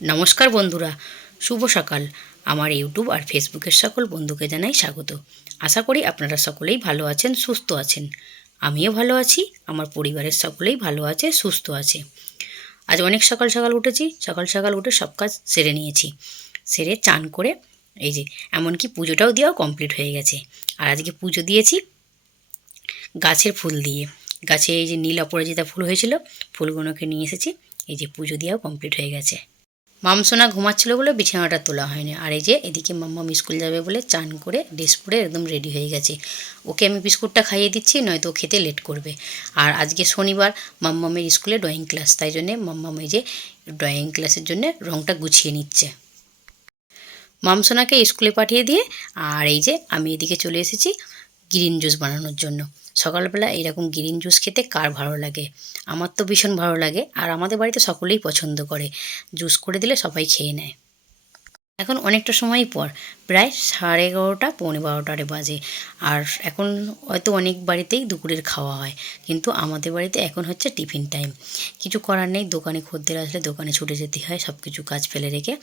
নমস্কার বন্ধুরা, শুভ সকাল। আমার ইউটিউব আর ফেসবুকের সকল বন্ধুকে জানাই স্বাগত। আশা করি আপনারা সকলেই ভালো আছেন, সুস্থ আছেন। আমিও ভালো আছি, আমার পরিবারের সকলেই ভালো আছে, সুস্থ আছে। আজ অনেক সকাল সকাল উঠেছি, সকাল সকাল উঠে সব কাজ সেরে নিয়েছি। সেরে চান করে এই যে এমনকি পুজোটাও দেওয়াও কমপ্লিট হয়ে গেছে। আর আজকে পুজো দিয়েছি গাছের ফুল দিয়ে। গাছে এই যে নীল অপরাজিতা ফুল হয়েছিল, ফুলগুলোকে নিয়ে এসেছি। এই যে পুজো দেওয়াও কমপ্লিট হয়ে গেছে। মামসোনা ঘুমাচ্ছিল বলে বিছানাটা তোলা হয়নি। আর এই যে এদিকে মাম্মাম স্কুল যাবে বলে চান করে ড্রেস পরে একদম রেডি হয়ে গেছে। ওকে আমি বিস্কুটটা খাইয়ে দিচ্ছি, নয়তো ও খেতে লেট করবে। আর আজকে শনিবার, মাম্মামের স্কুলে ড্রয়িং ক্লাস, তাই জন্যে মাম্মাম এই যে ড্রয়িং ক্লাসের জন্য রঙটা গুছিয়ে নিচ্ছে। মামসোনাকে স্কুলে পাঠিয়ে দিয়ে আর এই যে আমি এদিকে চলে এসেছি গ্রিন জুস বানানোর জন্য। সকালবেলা এরকম গ্রিন জুস খেতে কার ভালো লাগে? আমার তো ভীষণ ভালো লাগে, আর আমাদের বাড়িতে সকলেই পছন্দ করে। জুস করে দিলে সবাই খেয়ে নেয়। এখন অনেকটা সময়ই পর, প্রায় 11:30 11:45 বাজে। আর এখন হয়তো অনেক বাড়িতেই দুপুরের খাওয়া হয়, কিন্তু আমাদের বাড়িতে এখন হচ্ছে টিফিন টাইম। কিছু করার নেই, দোকানে খদ্দের আসলে দোকানে ছুটে যেতে হয় সব কিছু কাজ ফেলে রেখে।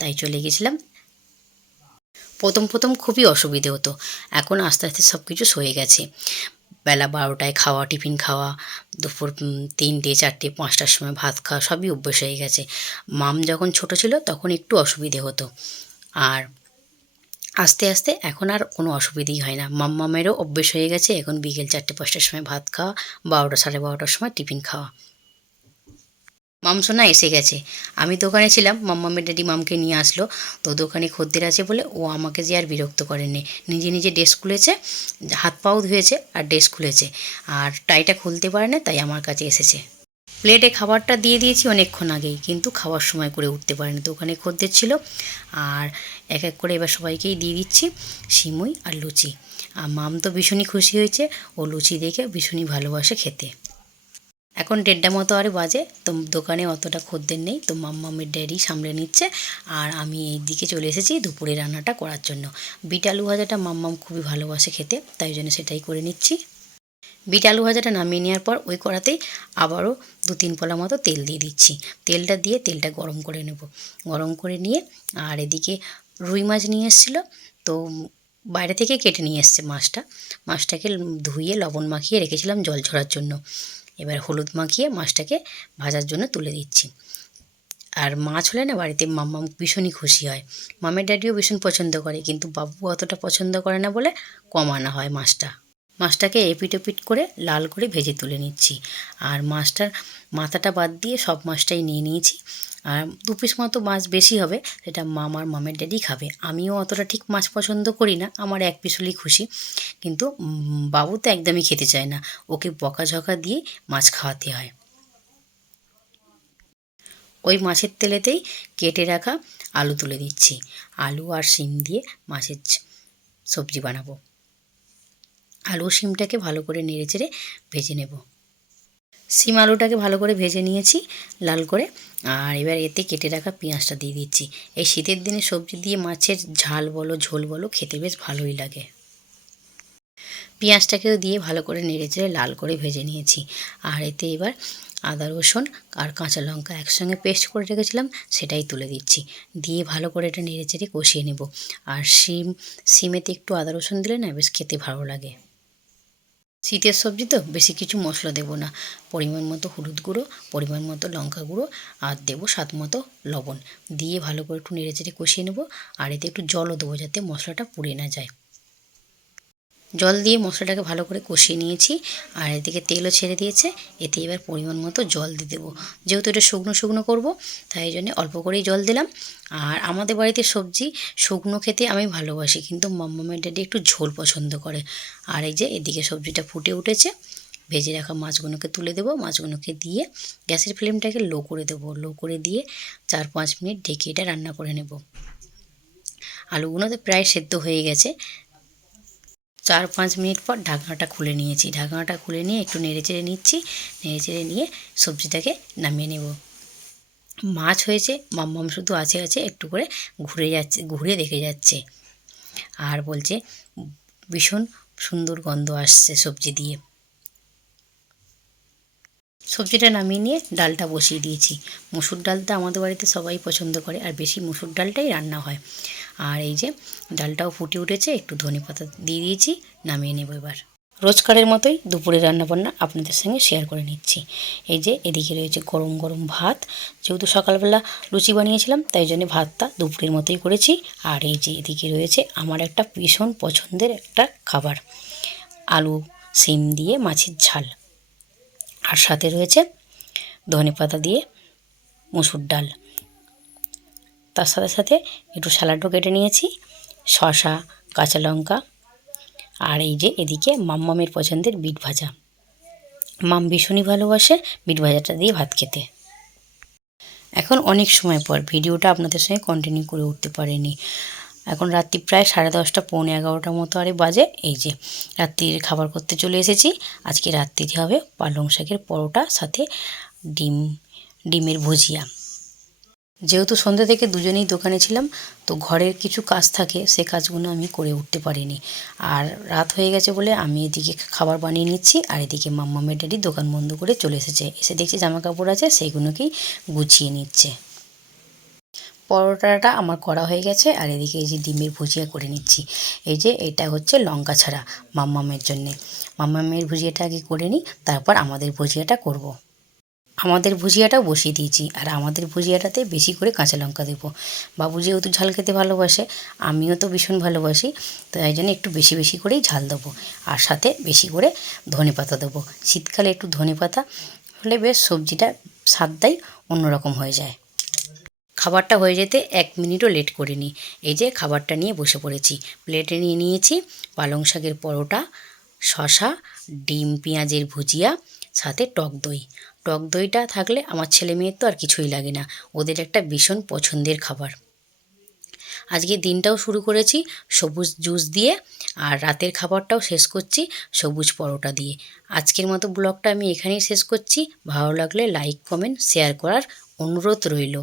তাই চলে গেছিলাম। প্রথম প্রথম খুবই অসুবিধে হতো, এখন আস্তে আস্তে সব কিছু সয়ে গেছে। বেলা 12টায় খাওয়া, টিফিন খাওয়া, দুপুর 3টে 4টে 5টার সময় ভাত খাওয়া, সবই অভ্যেস হয়ে গেছে। মাম যখন ছোট ছিল তখন একটু অসুবিধে হতো, আর আস্তে আস্তে এখন আর কোনো অসুবিধেই হয় না। মাম্মামেরও অভ্যেস হয়ে গেছে এখন বিকেল 4টে 5টার সময় ভাত খাওয়া, 12টা 12:30টার সময় টিফিন খাওয়া। মামসোনা এসে গেছে। আমি দোকানে ছিলাম, মাম্মামের ড্যাডি মামকে নিয়ে আসলো। তো দোকানে খদ্দের আছে বলে ও আমাকে যে আর বিরক্ত করেনি, নিজে নিজে ড্রেস খুলেছে, হাত পাও ধুয়েছে আর ড্রেস খুলেছে। আর টাইটা খুলতে পারে না, তাই আমার কাছে এসেছে। প্লেটে খাবারটা দিয়ে দিয়েছি অনেকক্ষণ আগেই, কিন্তু খাওয়ার সময় করে উঠতে পারেনি, দোকানে খদ্দের ছিল। আর এক এক করে এবার সবাইকেই দিয়ে দিচ্ছি সিমুই আর লুচি। আর মাম তো ভীষণই খুশি হয়েছে, ও লুচি দেখে ভীষণই ভালোবাসে খেতে। এখন 1:30 মতো আর বাজে, তো দোকানে অতটা খদ্দের নেই, তো মাম্মামের ড্যাডি সামলে নিচ্ছে। আর আমি এই দিকে চলে এসেছি দুপুরে রান্নাটা করার জন্য। বিট আলু ভাজাটা মাম্মাম খুবই ভালোবাসে খেতে, তাই জন্য সেটাই করে নিচ্ছি। বিট আলু ভাজাটা নামিয়ে নেওয়ার পর ওই কড়াতেই আবারও 2-3 পলা মতো তেল দিয়ে দিচ্ছি। তেলটা দিয়ে তেলটা গরম করে নেব। গরম করে নিয়ে আর এদিকে রুই মাছ নিয়ে এসেছিলো, তো বাইরে থেকে কেটে নিয়ে এসছে মাছটা। মাছটাকে ধুয়ে লবণ মাখিয়ে রেখেছিলাম জল ঝরার জন্য। এবার হলুদ মাখিয়ে মাছটাকে ভাজার জন্য তুলে দিচ্ছি। আর মাছ হলে না বাড়িতে মাম্মাম ভীষণই খুশি হয়। মামের ড্যাডিও ভীষণ পছন্দ করে, কিন্তু বাবু অতটা পছন্দ করে না বলে কম আনা হয় মাছটা। মাছটাকে এপিট ওপিট করে লাল করে ভেজে তুলে নিচ্ছি। আর মাছটার মাথাটা বাদ দিয়ে সব মাছটাই নিয়ে নিয়েছি। আর 2 পিস মতো মাছ বেশি হবে, সেটা মাম আর মামের ড্যাডি খাবে। আমিও অতটা ঠিক মাছ পছন্দ করি না, আমার 1 পিস হলেই খুশি। কিন্তু বাবু তো একদমই খেতে চায় না, ওকে বকাঝকা দিয়ে মাছ খাওয়াতে হয়। ওই মাছের তেলেতেই কেটে রাখা আলু তুলে দিচ্ছি। আলু আর শিম দিয়ে মাছের সবজি বানাবো। আলু শিমটাকে ভালো করে নেড়েচেড়ে ভেজে নেব। শিম আলুটাকে ভালো করে ভেজে নিয়েছি লাল করে। আর এবার এতে কেটে রাখা পেঁয়াজটা দিয়ে দিচ্ছি। এই শীতের দিনে সবজি দিয়ে মাছের ঝাল বলো ঝোল বলো খেতে বেশ ভালোই লাগে। পেঁয়াজটাকেও দিয়ে ভালো করে নেড়েচেড়ে লাল করে ভেজে নিয়েছি। আর এতে এবার আদা রসুন আর কাঁচা লঙ্কা একসঙ্গে পেস্ট করে রেখেছিলাম, সেটাই তুলে দিচ্ছি। দিয়ে ভালো করে এটা নেড়েচেড়ে কষিয়ে নেব। আর শিমেতে একটু আদা রসুন দিলে না বেশ খেতে ভালো লাগে। শীতের সবজি তো বেশি কিছু মশলা দেবো না, পরিমাণ মতো হলুদ গুঁড়ো, পরিমাণ মতো লঙ্কা গুঁড়ো, আর দেবো স্বাদ মতো লবণ। দিয়ে ভালো করে একটু নেড়েচেড়ে কষিয়ে নেব। আর এতে একটু জলও দেবো যাতে মশলাটা পুড়ে না যায়। জল দিয়ে মশলাটাকে ভালো করে কষিয়ে নিয়েছি। আর এদিকে তেলও ছেড়ে দিয়েছে। এতে এবার পরিমাণ মতো জল দিয়ে দেবো। যেহেতু এটা শুকনো শুকনো করবো, তাই জন্য অল্প করেই জল দিলাম। আর আমাদের বাড়িতে সবজি শুকনো খেতে আমি ভালোবাসি, কিন্তু মাম্মামের ড্যাডি একটু ঝোল পছন্দ করে। আর এই যে এদিকে সবজিটা ফুটে উঠেছে, ভেজে রাখা মাছগুলোকে তুলে দেবো। মাছগুলোকে দিয়ে গ্যাসের ফ্লেমটাকে লো করে দেবো। লো করে দিয়ে 4-5 মিনিট ঢেকে এটা রান্না করে নেব। আলুগুলো তো প্রায় সেদ্ধ হয়ে গেছে। 4-5 মিনিট পর ঢাকনাটা খুলে নিয়েছি। ঢাকনাটা খুলে নিয়ে একটু নেড়েচেড়ে নিচ্ছি। নেড়েচেড়ে নিয়ে সবজিটাকে নামিয়ে নেব। মাছ হয়েছে, মাম্মাম শুধু আছে একটু করে ঘুরে দেখে যাচ্ছে। আর বলছে ভীষণ সুন্দর গন্ধ আসছে সবজি দিয়ে। সবজিটা নামিয়ে নিয়ে ডালটা বসিয়ে দিয়েছি। মুসুর ডালটা আমাদের বাড়িতে সবাই পছন্দ করে, আর বেশি মুসুর ডালটাই রান্না হয়। আর এই যে ডালটাও ফুটে উঠেছে, একটু ধনেপাতা দিয়ে দিয়েছি, নামিয়ে নেব এবার। রোজকারের মতোই দুপুরে রান্নাবান্না আপনাদের সঙ্গে শেয়ার করে নিচ্ছি। এই যে এদিকে রয়েছে গরম গরম ভাত, যেহেতু সকালবেলা লুচি বানিয়েছিলাম তাই জন্য ভাতটা দুপুরের মতোই করেছি। আর এই যে এদিকে রয়েছে আমার একটা ভীষণ পছন্দের একটা খাবার, আলু সিম দিয়ে মাছের ঝাল, আর সাথে রয়েছে ধনেপাতা দিয়ে মুসুর ডাল। তার সাথে সাথে একটু স্যালাডও কেটে নিয়েছি, শসা, কাঁচা লঙ্কা। আর এই যে এদিকে মাম্মামের পছন্দের বিট ভাজা, মাম ভীষণই ভালোবাসে বিট ভাজাটা দিয়ে ভাত খেতে। এখন অনেক সময় পর ভিডিওটা আপনাদের সঙ্গে কন্টিনিউ করে উঠতে পারিনি। এখন রাত্রি প্রায় 10:30, পৌনে 11টার মতো আরে বাজে। এই যে রাত্রির খাবার করতে চলে এসেছি। আজকে রাত্রিতে হবে পালং শাকের পরোটা, সাথে ডিমের ভুজিয়া। যেহেতু সন্ধ্যে থেকে দুজনেই দোকানে ছিলাম, তো ঘরের কিছু কাজ থাকে, সে কাজগুলো আমি করে উঠতে পারিনি। আর রাত হয়ে গেছে বলে আমি এদিকে খাবার বানিয়ে নিচ্ছি, আর এদিকে মাম্মামের ড্যাডি দোকান বন্ধ করে চলে এসেছে। এসে দেখছি জামা কাপড় আছে, সেইগুলোকেই গুছিয়ে নিচ্ছে। পরোটাটা আমার করা হয়ে গেছে, আর এদিকে এই যে ডিমের ভুজিয়া করে নিচ্ছি। এই যে এটা হচ্ছে লঙ্কা ছাড়া মাম্মামের জন্যে। মাম্মামের ভুজিয়াটা আগে করে নিই, তারপর আমাদের ভুজিয়াটা করব। আমাদের ভুজিয়াটাও বসিয়ে দিয়েছি, আর আমাদের ভুজিয়াটাতে বেশি করে কাঁচা লঙ্কা দেবো। বাবু যেহেতু ঝাল খেতে ভালোবাসে, আমিও তো ভীষণ ভালোবাসি, তো তাই জন্য একটু বেশি বেশি করেই ঝাল দেবো, আর সাথে বেশি করে ধনেপাতা দেবো। শীতকালে একটু ধনেপাতা হলে বেশ সবজিটা স্বাদটাই অন্যরকম হয়ে যায়। খাবারটা হয়ে যেতে 1 মিনিটও লেট করিনি। এই যে খাবারটা নিয়ে বসে পড়েছি। প্লেটে নিয়ে নিয়েছি পালং শাকের পরোটা, শসা, ডিম পেঁয়াজের ভুজিয়া, সাথে টক দই। টক দইটা থাকলে আমার ছেলে মেয়ের তো আর কিছুই লাগে না, ওদের একটা ভীষণ পছন্দের খাবার। আজকে দিনটাও শুরু করেছি সবুজ জুস দিয়ে, আর রাতের খাবারটাও শেষ করছি সবুজ পরোটা দিয়ে। আজকের মতো ব্লগটা আমি এখানেই শেষ করছি। ভালো লাগলে লাইক, কমেন্ট, শেয়ার করার অনুরোধ রইল।